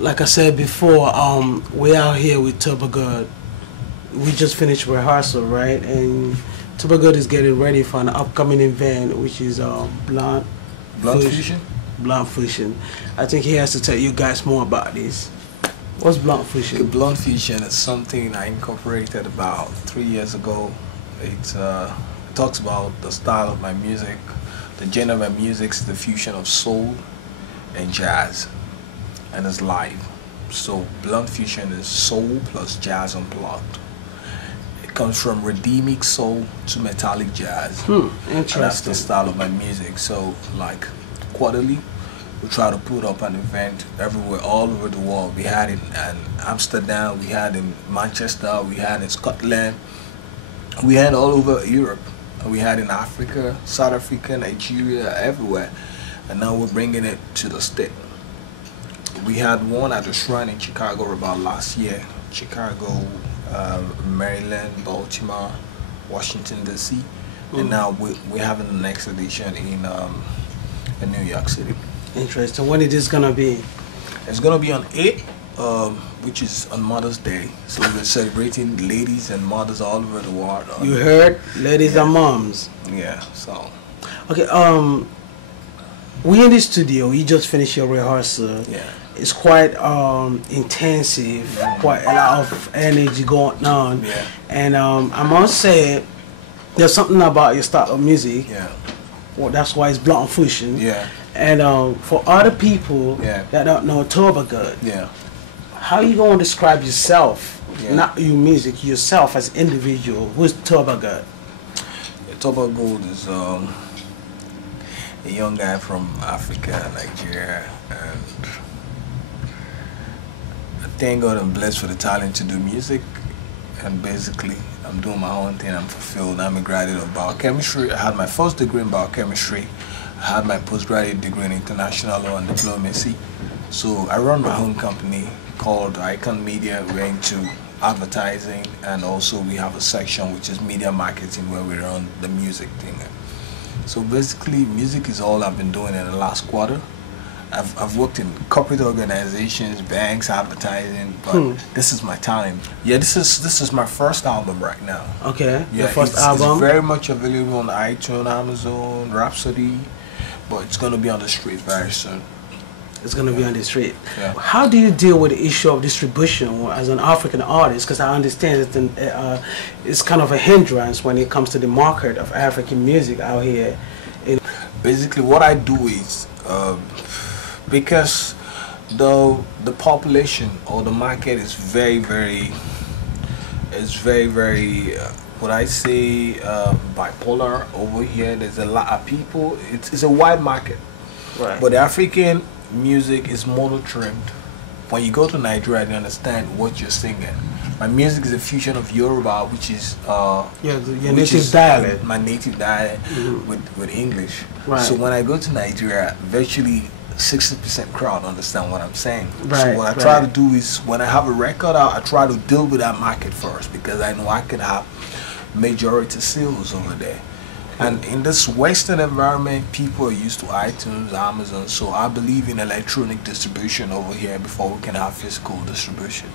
like I said before, we out here with Toba Gold. We just finished rehearsal, right? And Toba Gold is getting ready for an upcoming event, which is Blunt Fusion. Blunt Fusion. I think he has to tell you guys more about this. What's Blunt Fusion? The Blunt Fusion is something I incorporated about 3 years ago. It talks about the style of my music. The genre of my music is the fusion of soul and jazz, and it's live. So Blunt Fusion is soul plus jazz unplugged. It comes from rhythmic soul to metallic jazz. Interesting. And that's the style of my music. So like quarterly, we try to put up an event everywhere, all over the world. We had it in Amsterdam, we had in Manchester, we had in Scotland, we had all over Europe, we had in Africa, South Africa, Nigeria, everywhere. And now we're bringing it to the state. We had one at the Shrine in Chicago about last year. Chicago, Maryland, Baltimore, Washington DC, and now we're having the next edition in New York City. Interesting. When is this gonna be? It's gonna be on 8, which is on Mother's Day. So we're celebrating ladies and mothers all over the world. You heard, ladies and moms. Yeah. So. Okay. We in the studio. You just finished your rehearsal. Yeah. It's quite intensive. Quite a lot of energy going on. Yeah. And I must say, there's something about your style of music. Yeah. Well, that's why it's Blunt Fusion. Yeah. And for other people that don't know Toba Gold, how you gonna describe yourself? Not your music, yourself as individual. Who's Toba Gold? Toba Gold is a young guy from Africa, Nigeria, and I thank God I'm blessed for the talent to do music. And basically, I'm doing my own thing. I'm fulfilled. I'm a graduate of biochemistry. I had my first degree in biochemistry. I had my postgraduate degree in international law and diplomacy. So I run my own company called Icon Media. We're into advertising, and also we have a section which is media marketing where we run the music thing. So basically, music is all I've been doing in the last quarter. I've worked in corporate organizations, banks, advertising, but this is my talent. Yeah, this is my first album right now. Okay, yeah, your first album. It's very much available on iTunes, Amazon, Rhapsody, but it's gonna be on the street very soon. It's gonna be on the street. Yeah. How do you deal with the issue of distribution as an African artist? Because I understand that it's kind of a hindrance when it comes to the market of African music out here. Basically, what I do is. Because the population or the market is very what I say bipolar over here. There's a lot of people. It's a wide market, right? But the African music is mono-trimmed. When you go to Nigeria, they understand what you're singing. My music is a fusion of Yoruba, which is your native dialect, my native dialect, with English. Right. So when I go to Nigeria, virtually 60% crowd understand what I'm saying. Right, so what I try to do is, when I have a record out, I try to deal with that market first, because I know I can have majority sales over there. And in this Western environment, people are used to iTunes, Amazon, so I believe in electronic distribution over here before we can have physical distribution.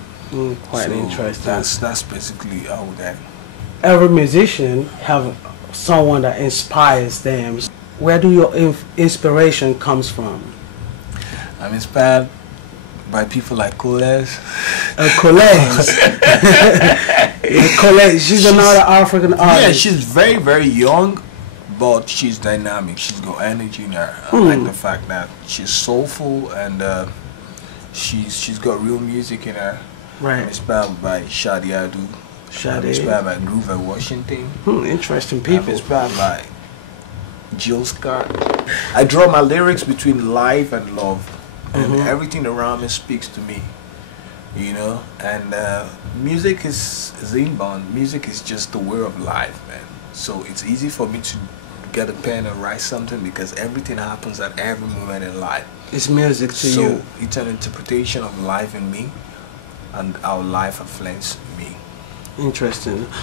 Quite interesting. That's basically how that. Every musician have someone that inspires them. Where do your inspiration comes from? I'm inspired by people like Coles. Coles. Coles. She's another African artist. Yeah, she's very young, but she's dynamic. She's got energy in her. I like the fact that she's soulful, and she's got real music in her. Right. I'm inspired by Shadi Adu. I'm inspired by Grover Washington. Interesting people. I'm inspired by Jill Scott. I draw my lyrics between life and love. And everything around me speaks to me, you know. And music is inbound. Music is just the way of life, man. So it's easy for me to get a pen and write something, because everything happens at every moment in life. It's music to you. So it's an interpretation of life in me, and our life affects me. Interesting.